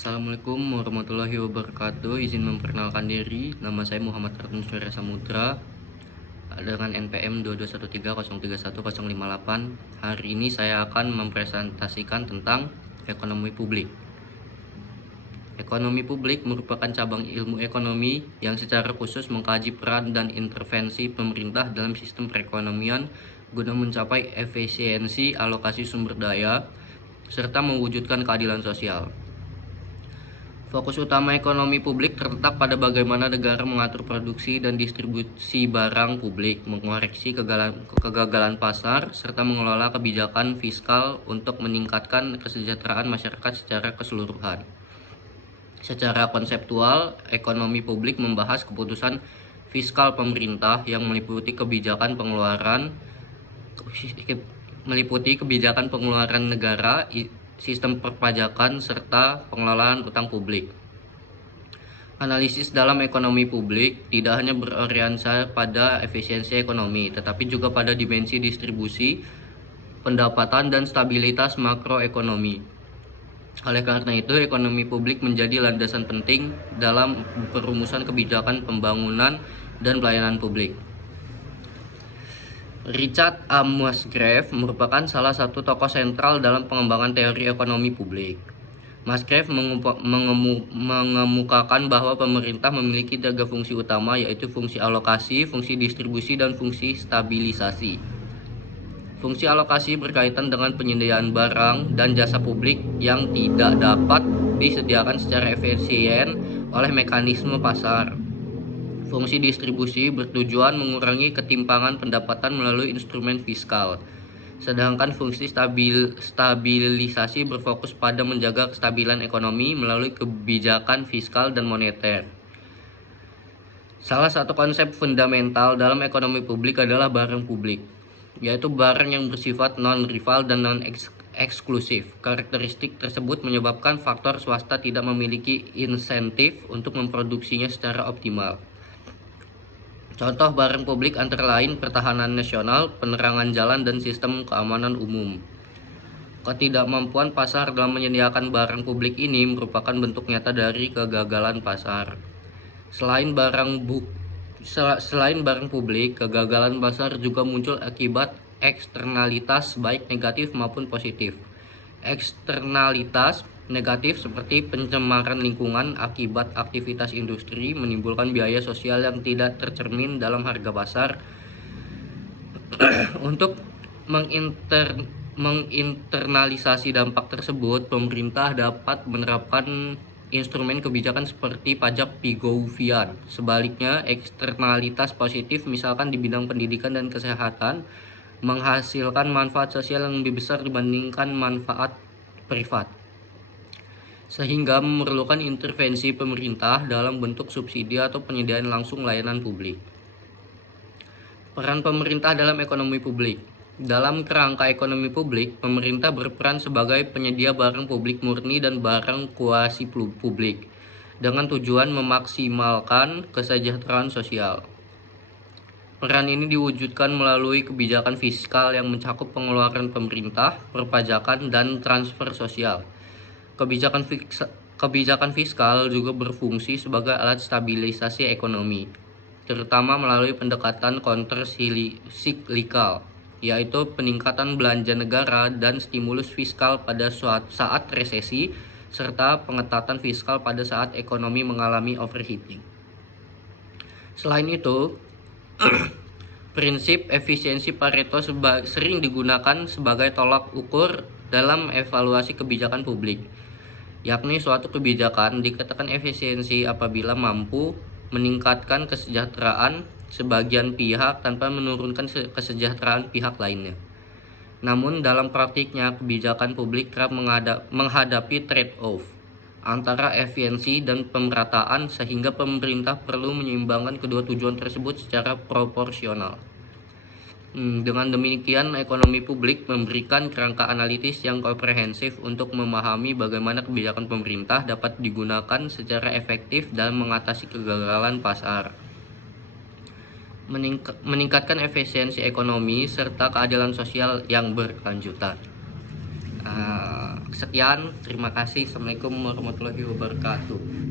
Assalamualaikum warahmatullahi wabarakatuh. Izin memperkenalkan diri, nama saya Muhammad Artun Surya Samudra dengan NPM 221303108. Hari ini saya akan mempresentasikan tentang ekonomi publik. Ekonomi publik merupakan cabang ilmu ekonomi yang secara khusus mengkaji peran dan intervensi pemerintah dalam sistem perekonomian guna mencapai efisiensi alokasi sumber daya serta mewujudkan keadilan sosial. Fokus utama ekonomi publik terletak pada bagaimana negara mengatur produksi dan distribusi barang publik, mengoreksi kegagalan pasar, serta mengelola kebijakan fiskal untuk meningkatkan kesejahteraan masyarakat secara keseluruhan. Secara konseptual, ekonomi publik membahas keputusan fiskal pemerintah yang meliputi kebijakan pengeluaran negara, sistem perpajakan, serta pengelolaan utang publik. Analisis dalam ekonomi publik tidak hanya berorientasi pada efisiensi ekonomi, tetapi juga pada dimensi distribusi, pendapatan, dan stabilitas makroekonomi. Oleh karena itu, ekonomi publik menjadi landasan penting dalam perumusan kebijakan pembangunan dan pelayanan publik. Richard A. Musgrave merupakan salah satu tokoh sentral dalam pengembangan teori ekonomi publik. Musgrave mengemukakan bahwa pemerintah memiliki 3 fungsi utama, yaitu fungsi alokasi, fungsi distribusi, dan fungsi stabilisasi. Fungsi alokasi berkaitan dengan penyediaan barang dan jasa publik yang tidak dapat disediakan secara efisien oleh mekanisme pasar. Fungsi distribusi bertujuan mengurangi ketimpangan pendapatan melalui instrumen fiskal. Sedangkan fungsi stabilisasi berfokus pada menjaga kestabilan ekonomi melalui kebijakan fiskal dan moneter. Salah satu konsep fundamental dalam ekonomi publik adalah barang publik, yaitu barang yang bersifat non-rival dan non-eksklusif. Karakteristik tersebut menyebabkan faktor swasta tidak memiliki insentif untuk memproduksinya secara optimal. Contoh barang publik antara lain pertahanan nasional, penerangan jalan, dan sistem keamanan umum. Ketidakmampuan pasar dalam menyediakan barang publik ini merupakan bentuk nyata dari kegagalan pasar. Selain barang publik, kegagalan pasar juga muncul akibat eksternalitas baik negatif maupun positif. Eksternalitas negatif seperti pencemaran lingkungan akibat aktivitas industri menimbulkan biaya sosial yang tidak tercermin dalam harga pasar. Untuk menginternalisasi dampak tersebut, pemerintah dapat menerapkan instrumen kebijakan seperti pajak Pigovian. Sebaliknya, eksternalitas positif misalkan di bidang pendidikan dan kesehatan menghasilkan manfaat sosial yang lebih besar dibandingkan manfaat privat, sehingga memerlukan intervensi pemerintah dalam bentuk subsidi atau penyediaan langsung layanan publik. Peran pemerintah dalam ekonomi publik. Dalam kerangka ekonomi publik, pemerintah berperan sebagai penyedia barang publik murni dan barang kuasi publik dengan tujuan memaksimalkan kesejahteraan sosial. Peran ini diwujudkan melalui kebijakan fiskal yang mencakup pengeluaran pemerintah, perpajakan, dan transfer sosial. Kebijakan fiskal juga berfungsi sebagai alat stabilisasi ekonomi, terutama melalui pendekatan counter-cyclical, yaitu peningkatan belanja negara dan stimulus fiskal pada saat resesi, serta pengetatan fiskal pada saat ekonomi mengalami overheating. Selain itu, prinsip efisiensi Pareto sering digunakan sebagai tolak ukur dalam evaluasi kebijakan publik, yakni suatu kebijakan dikatakan efisiensi apabila mampu meningkatkan kesejahteraan sebagian pihak tanpa menurunkan kesejahteraan pihak lainnya. Namun dalam praktiknya, kebijakan publik kerap menghadapi trade-off antara efisiensi dan pemerataan, sehingga pemerintah perlu menyeimbangkan kedua tujuan tersebut secara proporsional. Dengan demikian, ekonomi publik memberikan kerangka analitis yang komprehensif untuk memahami bagaimana kebijakan pemerintah dapat digunakan secara efektif dalam mengatasi kegagalan pasar, meningkatkan efisiensi ekonomi, serta keadilan sosial yang berkelanjutan. Sekian, terima kasih. Assalamualaikum warahmatullahi wabarakatuh.